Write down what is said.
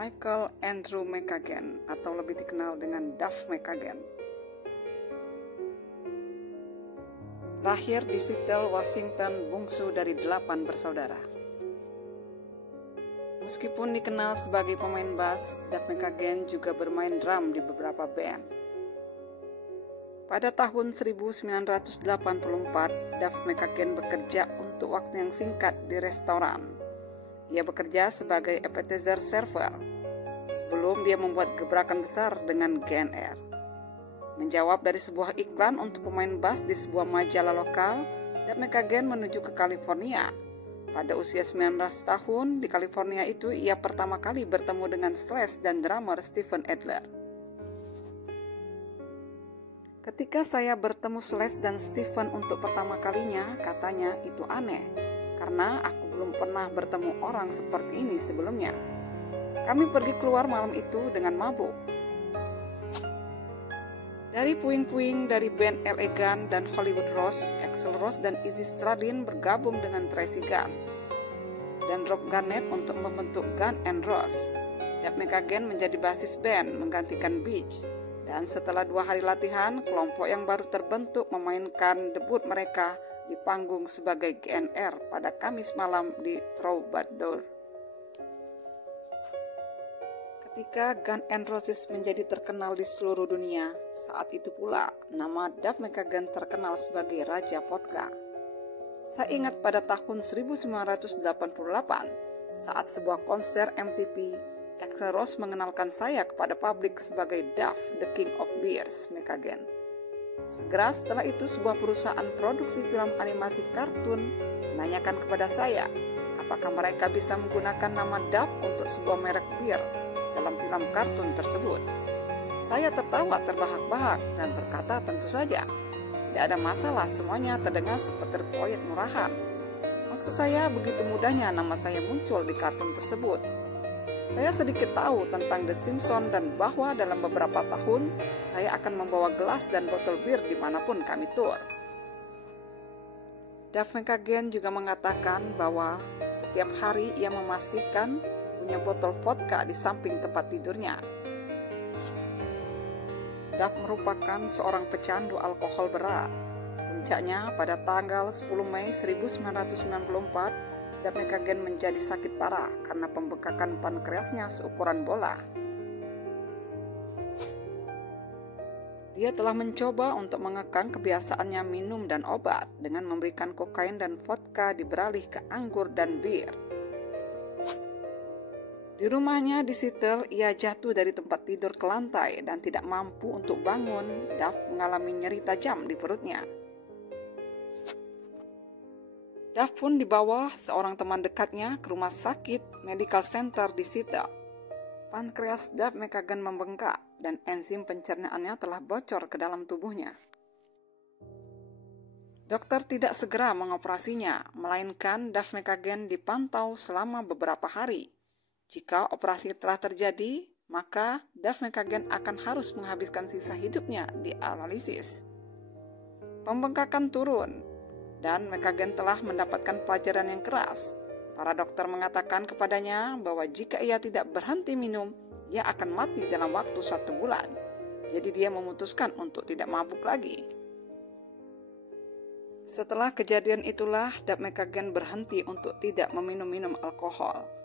Michael Andrew McCagan atau lebih dikenal dengan Duff McCagan. Lahir di Seattle, Washington, bungsu dari 8 bersaudara. Meskipun dikenal sebagai pemain bass, Duff McCagan juga bermain drum di beberapa band. Pada tahun 1984, Duff McCagan bekerja untuk waktu yang singkat di restoran. Ia bekerja sebagai appetizer server sebelum dia membuat gebrakan besar dengan GNR. Menjawab dari sebuah iklan untuk pemain bass di sebuah majalah lokal, Duff McCagan menuju ke California. Pada usia 19 tahun di California itu, ia pertama kali bertemu dengan Slash dan drummer Steven Adler. Ketika saya bertemu Slash dan Steven untuk pertama kalinya, katanya itu aneh, karena aku belum pernah bertemu orang seperti ini sebelumnya. Kami pergi keluar malam itu dengan mabuk. Dari puing-puing dari band LA Gun dan Hollywood Rose, Axl Rose dan Izzy Stradlin bergabung dengan Tracy Gunn dan Rob Garnett untuk membentuk Gun N' Roses. Duff McCagan menjadi basis band menggantikan Beach, dan setelah 2 hari latihan, kelompok yang baru terbentuk memainkan debut mereka di panggung sebagai GNR pada Kamis malam di Troubadour. Ketika Gun N' Roses menjadi terkenal di seluruh dunia, saat itu pula nama Duff McCagan terkenal sebagai Raja Vodka. Saya ingat pada tahun 1988, saat sebuah konser MTV, Axl Rose mengenalkan saya kepada publik sebagai Duff, the King of Beers, McCagan. Segera setelah itu sebuah perusahaan produksi film animasi kartun menanyakan kepada saya apakah mereka bisa menggunakan nama Duff untuk sebuah merek bir dalam film kartun tersebut. Saya tertawa terbahak-bahak dan berkata tentu saja, tidak ada masalah, semuanya terdengar seperti proyek murahan. Maksud saya begitu mudahnya nama saya muncul di kartun tersebut. Saya sedikit tahu tentang The Simpsons dan bahwa dalam beberapa tahun saya akan membawa gelas dan botol bir dimanapun kami tur. Duff McCagan juga mengatakan bahwa setiap hari ia memastikan punya botol vodka di samping tempat tidurnya. Duff merupakan seorang pecandu alkohol berat. Puncaknya pada tanggal 10 Mei 1994, Duff McCagan menjadi sakit parah karena pembengkakan pankreasnya seukuran bola. Dia telah mencoba untuk mengekang kebiasaannya minum dan obat dengan memberikan kokain dan vodka beralih ke anggur dan bir. Di rumahnya di Seattle, ia jatuh dari tempat tidur ke lantai dan tidak mampu untuk bangun. Duff mengalami nyeri tajam di perutnya. Duff pun dibawa seorang teman dekatnya ke rumah sakit Medical Center di Seattle. Pankreas Duff McCagan membengkak dan enzim pencernaannya telah bocor ke dalam tubuhnya. Dokter tidak segera mengoperasinya, melainkan Duff McCagan dipantau selama beberapa hari. Jika operasi telah terjadi, maka Duff McCagan akan harus menghabiskan sisa hidupnya di dialisis. Pembengkakan turun, dan McCagan telah mendapatkan pelajaran yang keras. Para dokter mengatakan kepadanya bahwa jika ia tidak berhenti minum, ia akan mati dalam waktu 1 bulan. Jadi dia memutuskan untuk tidak mabuk lagi. Setelah kejadian itulah, Duff McCagan berhenti untuk tidak meminum alkohol.